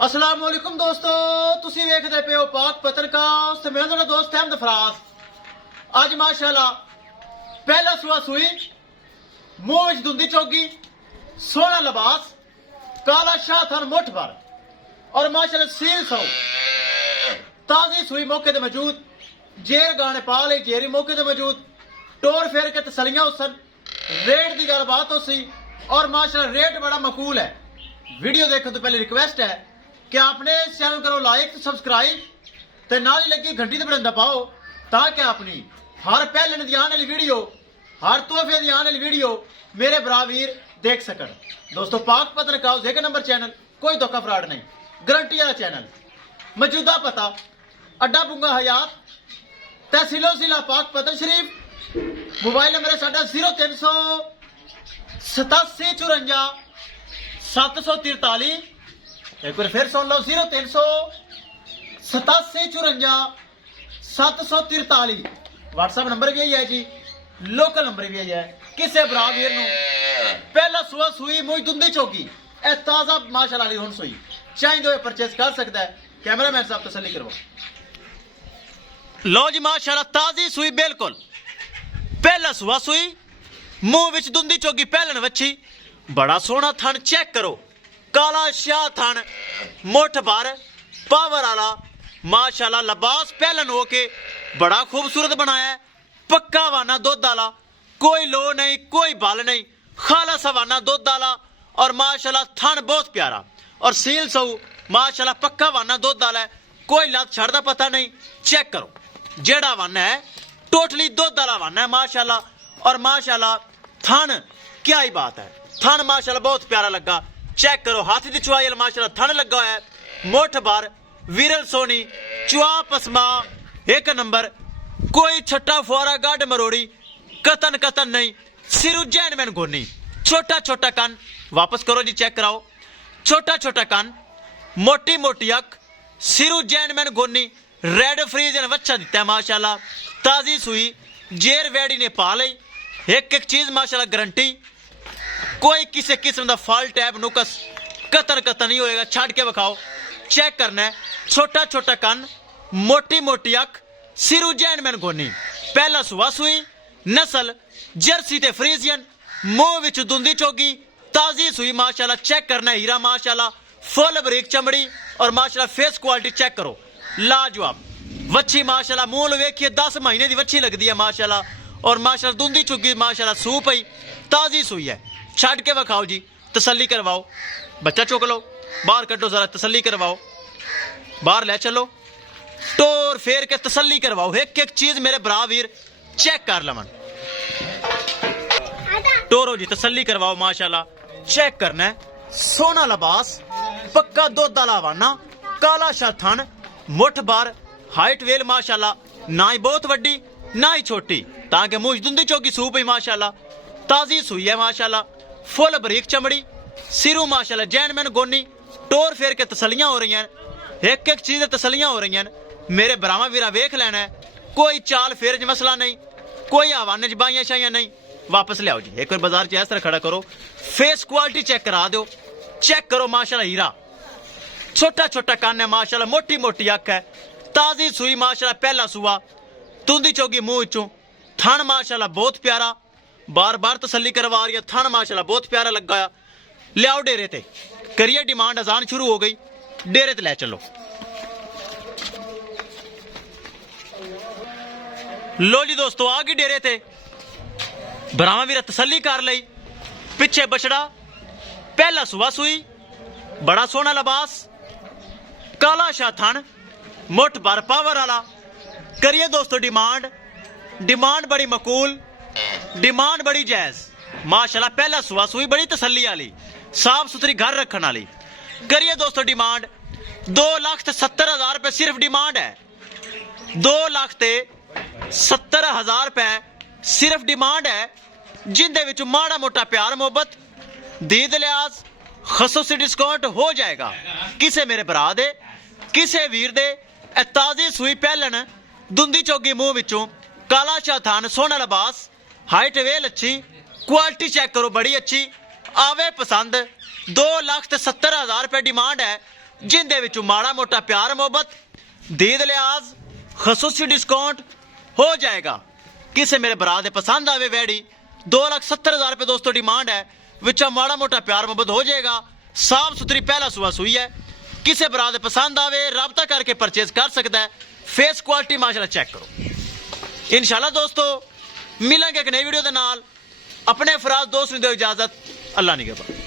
अस्सलाम वालेकुम दोस्तों, तुसी वेखदे पे हो पाक पत्रकार ते मेरा तुहाडा दोस्त अहमद फराज। अज माशाअल्लाह पहला सुआ सुई, मुंह विच धुंदी चौगी, सोहना लिबास, काला शाह थन मुठ भर और माशाअल्लाह सील सौ ताजी सुई मौके ते मौजूद। जेर गाने पा ली, जेरी मौके ते मौजूद। टोर फेर के तसलियां उसन, रेट की गलबात हो सी और माशाअल्लाह रेट बड़ा मकूल है। वीडियो देखने तो पहले रिक्वेस्ट है कि आपने इस चैनल करो लाइक सब्सक्राइब ते नाल ही लगी घंटी ते बटन दबाओ ताकि अपनी हर पहले दी आने वाली वीडियो, हर तोहफे दी आने वाली वीडियो मेरे भरा वीर देख सकन। दोस्तों पाक पत्रकार एक नंबर चैनल, कोई धोखा फ्रॉड नहीं, गारंटी वाला चैनल। मौजूदा पता अड्डा बुंगा हयात, तहसीलो जिला पाक पतन शरीफ। मोबाइल नंबर है साडा 0300 87 54 743। एक बार फिर सुन लो 0300 87 54 743। व्हाट्सएप नंबर भी यही है जी, लोकल नंबर भी यही है। किसे भरा वीर नु पहला सुआ सुई मुई दुंदी चौकी ए ताजा माशाअल्लाह अली हुन सुई चाहिए परचेस कर सकता है। कैमरामैन साहब तसल्ली करवाओ। लो जी माशाअल्लाह ताजी सुई बिल्कुल पहला सुआ सुई, मुंह विच दुंदी चौकी पहलन वच्छी, बड़ा सोहना थन चेक करो, काला शाह थन मुठ भर पावर वाला माशाअल्लाह। लिबास पहलन हो के बड़ा खूबसूरत बनाया है, पक्का वाना दुध वाला, कोई लो नहीं कोई बल नहीं, खालस हवाना दुध वाला और माशाअल्लाह थन बहुत प्यारा और सील सौ माशाअल्लाह पक्का वाना दुध वाला है, कोई लत छड़ दा पता नहीं। चेक करो जेड़ा वाना है टोटली दुध वाला वाना है माशाअल्लाह। और माशाअल्लाह थन क्या ही बात है, थन माशाअल्लाह बहुत प्यारा लगा। चेक करो हाथी दी चुआई माशाअल्लाह थन लगा हुआ है, मुठ भर विरल सोनी, चुआ पसमा एक नंबर, कोई छट्टा फुआरा गाड मरोड़ी, कतन कतन नहीं, सिरू जैनमैन गोनी, छोटा छोटा कान। वापस करो जी चेक कराओ, छोटा छोटा कान, मोटी मोटी अख, सिरू जैनमैन गोनी, रेड फ्रीज वच्छा दिता है माशाअल्लाह। ताजी सुई जेर वैडी ने पा ली, एक एक चीज माशाअल्लाह गारंटी, कोई किसी किस्म का फॉल्ट टैब नुकस कतन कतन नहीं होएगा। छड़ के विखाओ, चेक करना है। छोटा छोटा कान, मोटी मोटी अख, सिरू जैनमैन गोनी, पहला सुआ सुई, नस्ल जर्सी ते फ्रीजियन, मुंह विच दुंदी चौगी, ताजी सुई माशाअल्लाह। चेक करना है हीरा माशाअल्लाह, फुल बरीक चमड़ी और माशाअल्लाह फेस क्वालिटी चेक करो लाजवाब। वच्छी माशाअल्लाह मुंह वेखिए 10 महीने की वच्छी लगती है माशाअल्लाह और माशाअल्लाह दुंदी चुगी माशाअल्लाह सूप ही ताजी सुई है। छड़ के विखाओ जी, तसल्ली करवाओ, बच्चा चुक लो, बाहर कड्डो जरा तसल्ली करवाओ, बाहर ले चलो, टोर फेर के तसल्ली करवाओ, एक एक चीज मेरे भरा वीर चेक कर लवन। टोरो जी तसल्ली करवाओ माशाअल्लाह। चेक करना है सोना लिबास, पक्का दुध वाला वाना, काला शाह थन, मुठ भर, हाइट वेल माशाअल्लाह, ना ही बहुत वड्डी ना ही छोटी, ताकि मुंह दुंदी चौकी सूप ही माशाअल्लाह। ताजी सुई है माशाअल्लाह, फुल बरीक चमड़ी, सिरू माशाअल्लाह जैनमैन गोनी। टोर फेर के तसलियां हो रही हैं, एक एक चीज तसलियां हो रही हैं। मेरे बरावा वीरा वेख लेना है, कोई चाल फेर च मसला नहीं, कोई हवाने च बाइयां शाइयां नहीं। वापस ले आओ जी, एक बार बाजार च इस तरह खड़ा करो, फेस क्वालिटी चेक करा दो, चेक करो माशाअल्लाह हीरा। छोटा छोटा कान है माशाअल्लाह, मोटी मोटी अख है, ताजी सुई माशाअल्लाह पहला सुआ, तुंदी चौगी मुंह चों, थन माशाअल्लाह बहुत प्यारा, बार बार तसल्ली करवा रही है, थन माशाअल्लाह बहुत प्यारा लगा। ले आओ डेरे ते, करिए डिमांड, अजान शुरू हो गई, डेरे ते ले चलो। लो जी दोस्तों आ गई डेरे ते, भरावां वीरा तसल्ली कर लई। पिछे बछड़ा पहला सुआ सुई, बड़ा सोहना लिबास, काला शाह थन, मुठ भर पावर वाला। करिए दोस्तों डिमांड, डिमांड बड़ी मकूल, डिमांड बड़ी जायज माशाअल्लाह। पहला सुआ सुई बड़ी तसल्ली वाली, साफ सुथरी घर रखने वाली। करिए दोस्तों डिमांड, 2,70,000 रुपए सिर्फ डिमांड है, 2,70,000 रुपए सिर्फ डिमांड है, जिंदे विच माड़ा मोटा प्यार मोहब्बत दीद लिहाज खसूसी डिस्काउंट हो जाएगा। किसे मेरे भरा दे, किसे वीर दे ताजी सुई पहलन, दुंदी चौगी मुंह विचों, काला शाह थान, सोहना लिबास, हाइट वेल अच्छी, क्वालिटी चेक करो बड़ी अच्छी, आवे पसंद। 2,70,000 रुपए डिमांड है, जिंदे विचों माड़ा मोटा प्यार मोहब्बत दीद लिहाज खसूसी डिस्काउंट हो जाएगा। किसे मेरे भरा दे पसंद आवे वैड़ी 2,70,000 रुपये दोस्तों डिमांड है, विचा माड़ा मोटा प्यार मोहब्बत हो जाएगा। साफ सुथरी पहला सुआ सुई है, किसे भरा दे पसंद आवे राबता करके परचेज कर सकता है। फेस क्वालिटी माशाल्लाह चेक करो। इंशाल्लाह दोस्तों मिलेंगे एक नई वीडियो के नाल। अपने अफराज दोस्त नूं दो इजाजत, अल्लाह निगहबान।